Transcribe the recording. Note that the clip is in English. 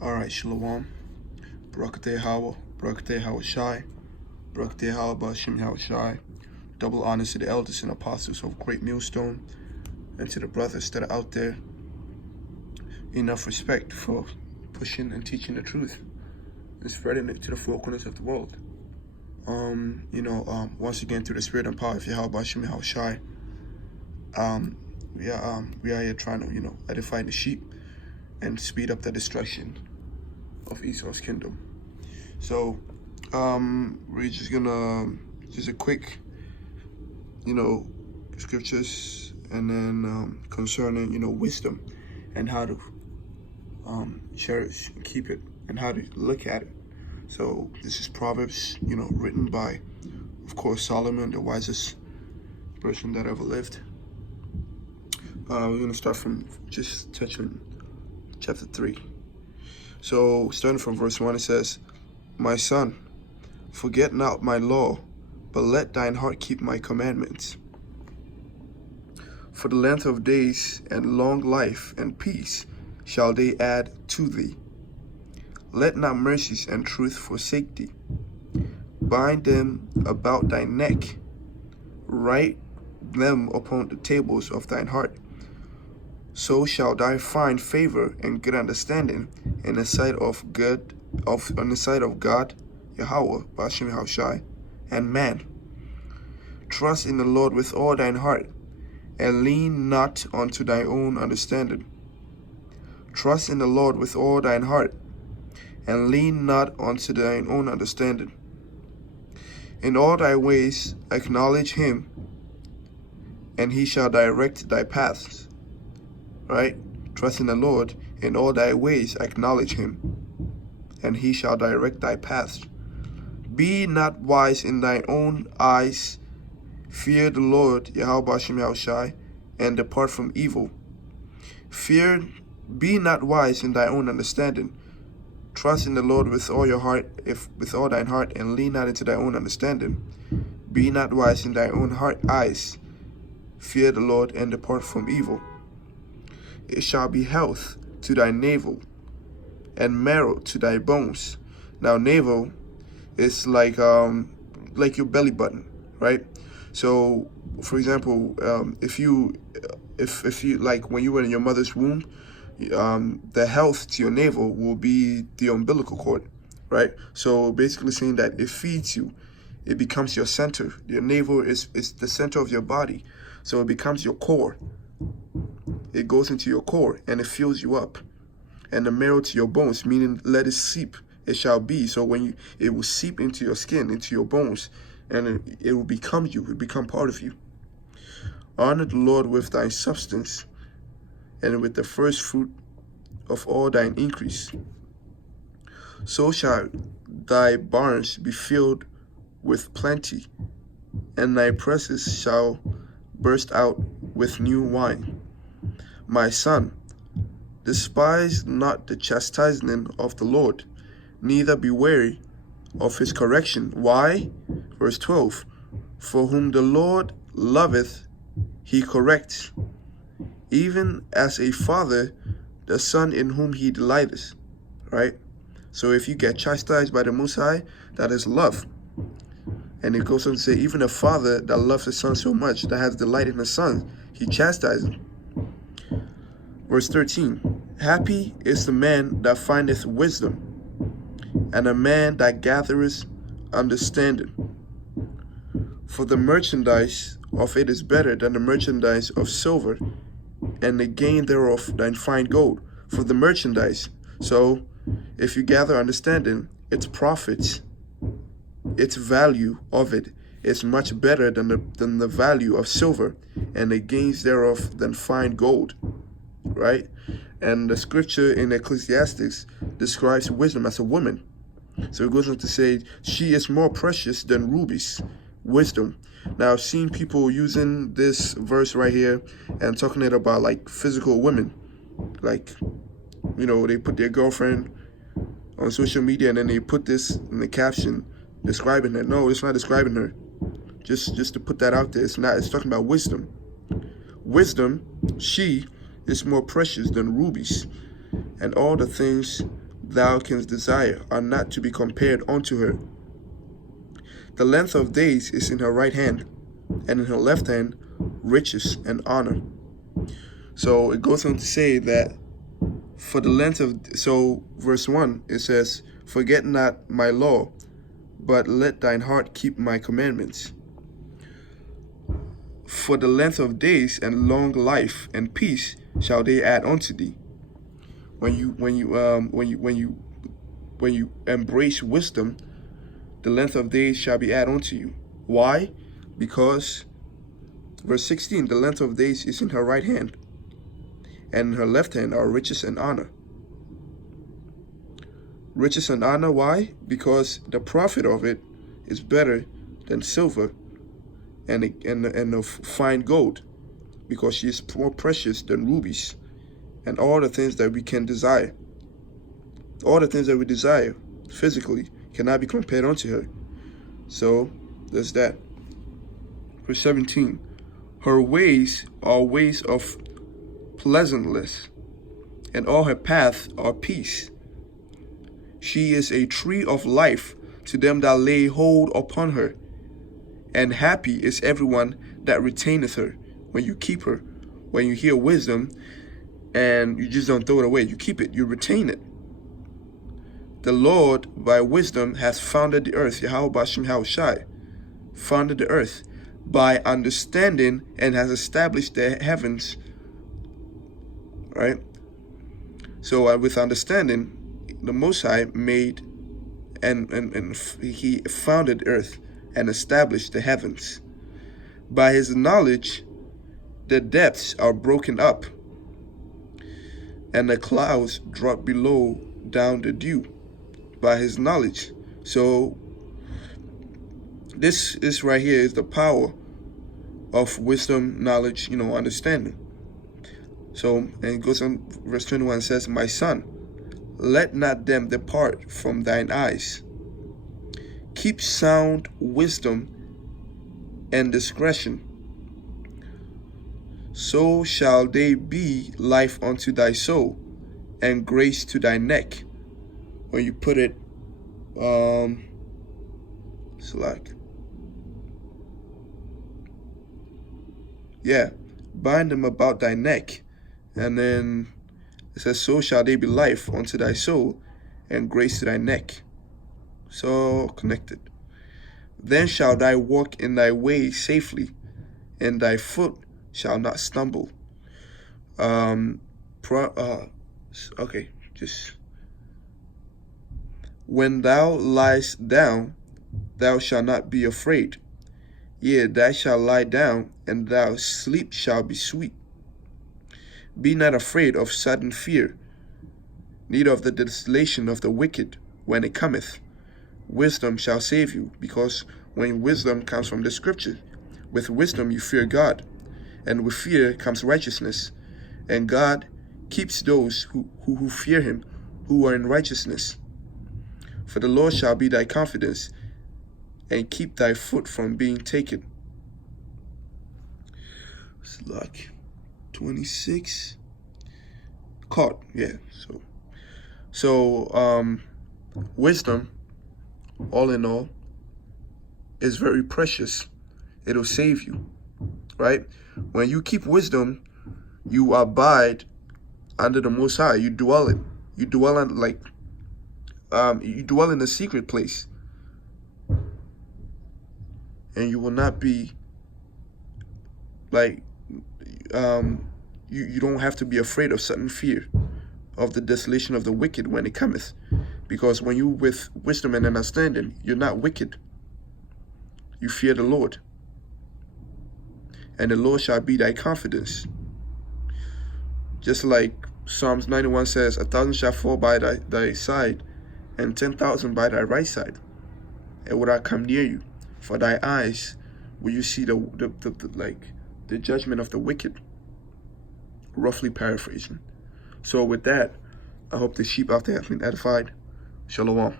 All right, Shalom. Barakateh Hawa, Barakateh Hawa Shai, Barakateh Hawa Bashim Hawa Shai. Double honors to the elders and apostles of Great Millstone, and to the brothers that are out there. Enough respect for pushing and teaching the truth and spreading it to the four corners of the world. Once again, through the spirit and power of Yahweh Bashim Hawa Shai, we are here trying to, edify the sheep and speed up the destruction of Esau's kingdom. So, we're just gonna just a quick, scriptures, and then concerning wisdom and how to cherish and keep it and how to look at it. So this is Proverbs, written by, of course, Solomon, the wisest person that ever lived. We're gonna start from just touching chapter 3. So starting from verse 1, it says, "My son, forget not my law, but let thine heart keep my commandments. For the length of days and long life and peace shall they add to thee. Let not mercies and truth forsake thee. Bind them about thy neck, write them upon the tables of thine heart. So shall thou find favor and good understanding in the sight of God, Yahweh, Bashim Haushai, and man. Trust in the Lord with all thine heart, and lean not unto thy own understanding. Trust in the Lord with all thine heart, and lean not unto thine own understanding. In all thy ways acknowledge him, and he shall direct thy paths." Right? Trust in the Lord, in all thy ways acknowledge him, and he shall direct thy paths. Be not wise in thine own eyes. Fear the Lord, Yahweh Bashim Yahushai, and depart from evil. Be not wise in thy own understanding. Trust in the Lord with all your heart, with all thine heart, and lean not into thy own understanding. Be not wise in thy own eyes. Fear the Lord, and depart from evil. It shall be health to thy navel, and marrow to thy bones. Now, navel is like your belly button, right? So, for example, if you like when you were in your mother's womb, the health to your navel will be the umbilical cord, right? So basically saying that it feeds you, it becomes your center. Your navel is the center of your body, so it becomes your core. It goes into your core and it fills you up. And the marrow to your bones, meaning let it seep, it shall be. So when it will seep into your skin, into your bones, and it will become you, it will become part of you. Honor the Lord with thy substance, and with the first fruit of all thine increase. So shall thy barns be filled with plenty, and thy presses shall burst out with new wine. My son, despise not the chastisement of the Lord, neither be weary of his correction. Why? Verse 12, "For whom the Lord loveth, he corrects, even as a father the son in whom he delighteth." Right? So if you get chastised by the Most High, that is love. And it goes on to say, even a father that loves his son so much, that has delight in his son, he chastises him. Verse 13, "Happy is the man that findeth wisdom, and a man that gathereth understanding. For the merchandise of it is better than the merchandise of silver, and the gain thereof than fine gold." For the merchandise. So if you gather understanding, its profits, its value of it is much better than the value of silver, and the gains thereof than fine gold. Right? And the scripture in Ecclesiastes describes wisdom as a woman. So it goes on to say, she is more precious than rubies, wisdom. Now, I've seen people using this verse right here and talking it about like physical women. Like, they put their girlfriend on social media and then they put this in the caption describing her. No, it's not describing her. Just to put that out there. It's not. It's talking about wisdom. Wisdom, she is more precious than rubies, and all the things thou canst desire are not to be compared unto her. The length of days is in her right hand, and in her left hand riches and honor. So it goes on to say that for the length of, so verse 1, it says, forget not my law, but let thine heart keep my commandments. For the length of days and long life and peace shall they add unto thee. When you embrace wisdom, the length of days shall be added unto you. Why? Because verse 16, the length of days is in her right hand, and in her left hand are riches and honor. Riches and honor, why? Because the profit of it is better than silver and of fine gold, because she is more precious than rubies, and all the things that we can desire. All the things that we desire physically cannot be compared unto her. So there's that. Verse 17, her ways are ways of pleasantness, and all her paths are peace. She is a tree of life to them that lay hold upon her, and happy is everyone that retaineth her. When you keep her, when you hear wisdom, and you just don't throw it away, you keep it, you retain it. The Lord by wisdom has founded the earth. Yahweh Bashem Haushai founded the earth by understanding, and has established the heavens. Right? So with understanding, the Most High made and he founded earth and established the heavens. By his knowledge, the depths are broken up, and the clouds drop below down the dew. By his knowledge. So this is right here is the power of wisdom, knowledge, understanding. So, and it goes on, verse 21 says, my son, let not them depart from thine eyes. Keep sound wisdom and discretion. So shall they be life unto thy soul, and grace to thy neck. When you put it, it's like, bind them about thy neck. And then it says, so shall they be life unto thy soul, and grace to thy neck. So connected. Then shall thy walk in thy way safely, and thy foot shall not stumble. When thou liest down, thou shalt not be afraid. Yea, thou shalt lie down, and thy sleep shall be sweet. Be not afraid of sudden fear, neither of the desolation of the wicked when it cometh. Wisdom shall save you, because when wisdom comes from the scripture, with wisdom you fear God, and with fear comes righteousness. And God keeps those who fear him, who are in righteousness. For the Lord shall be thy confidence, and keep thy foot from being taken. It's like 26. Caught, yeah. So wisdom, all in all, is very precious. It'll save you, right? When you keep wisdom, you abide under the Most High. You dwell in the secret place, and you will not be like you don't have to be afraid of sudden fear of the desolation of the wicked when it cometh, because when you with wisdom and understanding, you're not wicked. You fear the Lord, and the Lord shall be thy confidence. Just like Psalms 91 says, 1,000 shall fall by thy side, and 10,000 by thy right side, and will not come near you. For thy eyes will you see the judgment of the wicked. Roughly paraphrasing. So with that, I hope the sheep out there have been edified. Shalom.